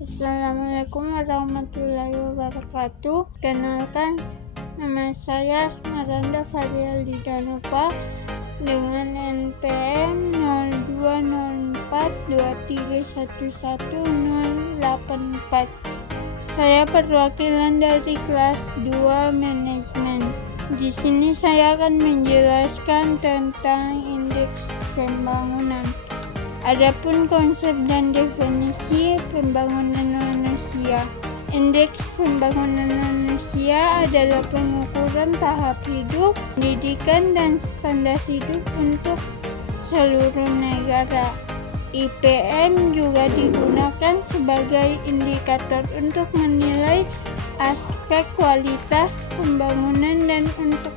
Assalamualaikum warahmatullahi wabarakatuh. Kenalkan, nama saya Asmaranda Farialdi Danova dengan NPM 020423111084. Saya perwakilan dari kelas 2 manajemen. Di sini saya akan menjelaskan tentang indeks pembangunan. Adapun konsep dan definisi pembangunan manusia. Indeks pembangunan manusia adalah pengukuran tahap hidup, pendidikan, dan standar hidup untuk seluruh negara. IPM juga digunakan sebagai indikator untuk menilai aspek kualitas pembangunan dan untuk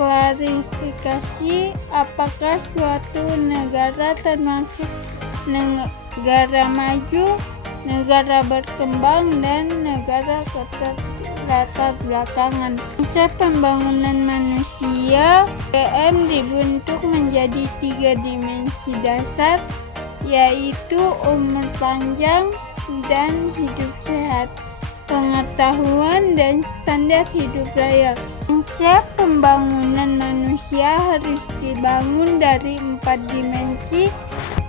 klarifikasi apakah suatu negara termasuk negara maju, negara berkembang, dan negara latar belakangan. Konsep pembangunan manusia IPM dibentuk menjadi 3 dimensi dasar, yaitu umur panjang dan hidup sehat, pengetahuan, dan standar hidup layak. Konsep pembangunan manusia harus dibangun dari 4 dimensi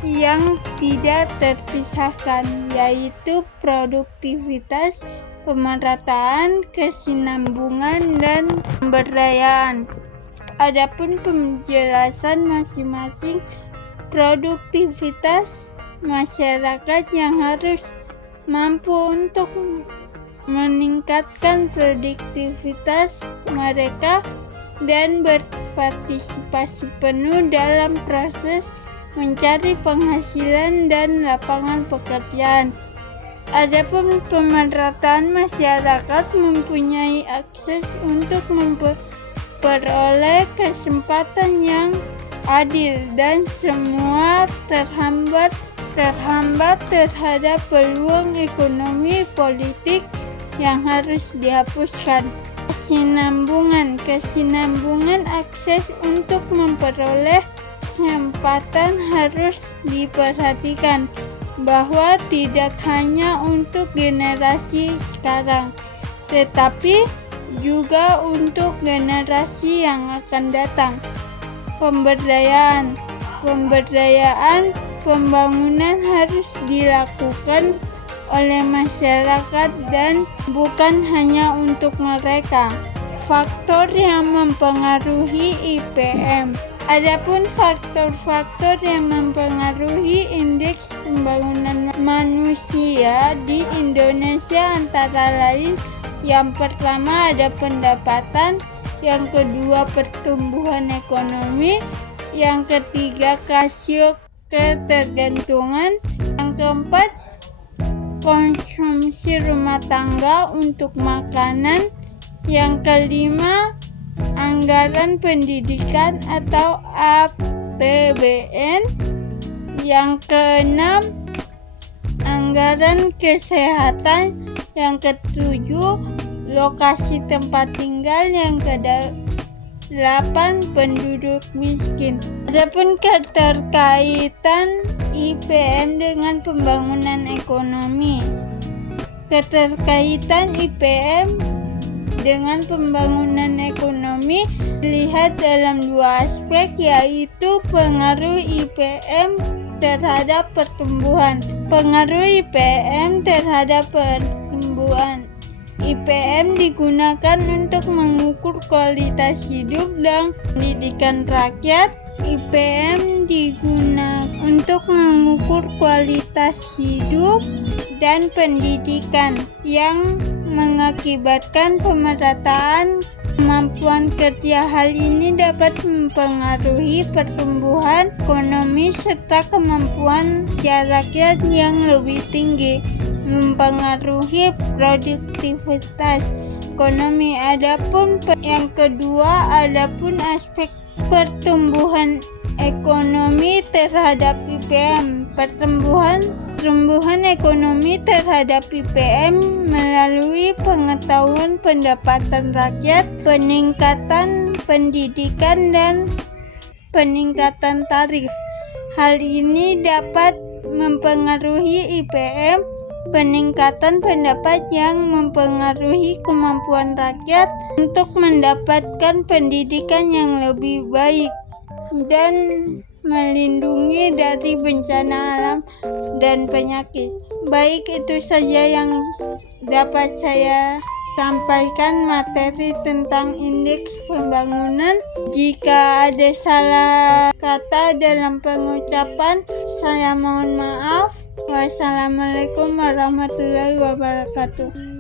yang tidak terpisahkan, yaitu produktivitas, pemerataan, kesinambungan, dan pemberdayaan. Adapun penjelasan masing-masing, produktivitas masyarakat yang harus mampu untuk meningkatkan produktivitas mereka dan berpartisipasi penuh dalam proses mencari penghasilan dan lapangan pekerjaan. Adapun pemerataan masyarakat mempunyai akses untuk memperoleh kesempatan yang adil dan semua terhambat terhadap peluang ekonomi politik yang harus dihapuskan. Kesinambungan akses untuk memperoleh kesempatan harus diperhatikan bahwa tidak hanya untuk generasi sekarang, tetapi juga untuk generasi yang akan datang. Pemberdayaan pembangunan harus dilakukan oleh masyarakat dan bukan hanya untuk mereka. Faktor yang mempengaruhi IPM. Adapun faktor-faktor yang mempengaruhi indeks pembangunan manusia di Indonesia antara lain, yang pertama ada pendapatan, yang kedua pertumbuhan ekonomi, yang ketiga rasio ketergantungan, yang keempat konsumsi rumah tangga untuk makanan, yang kelima anggaran pendidikan atau APBN, yang keenam anggaran kesehatan, yang ketujuh lokasi tempat tinggal, yang ke-8 penduduk miskin. Adapun keterkaitan IPM dengan pembangunan ekonomi. Keterkaitan IPM dengan pembangunan ekonomi dilihat dalam 2 aspek, yaitu pengaruh IPM terhadap pertumbuhan. Pengaruh IPM terhadap pertumbuhan. IPM digunakan untuk mengukur kualitas hidup dan pendidikan rakyat. IPM digunakan untuk mengukur kualitas hidup dan pendidikan yang mengakibatkan pemerataan kemampuan kerja. Hal ini dapat mempengaruhi pertumbuhan ekonomi serta kemampuan rakyat yang lebih tinggi, mempengaruhi produktivitas ekonomi. Adapun yang kedua, adapun aspek pertumbuhan ekonomi terhadap IPM. Pertumbuhan ekonomi terhadap IPM melalui pengetahuan pendapatan rakyat, peningkatan pendidikan, dan peningkatan tarif. Hal ini dapat mempengaruhi IPM peningkatan pendapat yang mempengaruhi kemampuan rakyat untuk mendapatkan pendidikan yang lebih baik dan melindungi dari bencana alam dan penyakit. Baik, itu saja yang dapat saya sampaikan materi tentang indeks pembangunan. Jika ada salah kata dalam pengucapan, saya mohon maaf. Wassalamualaikum warahmatullahi wabarakatuh.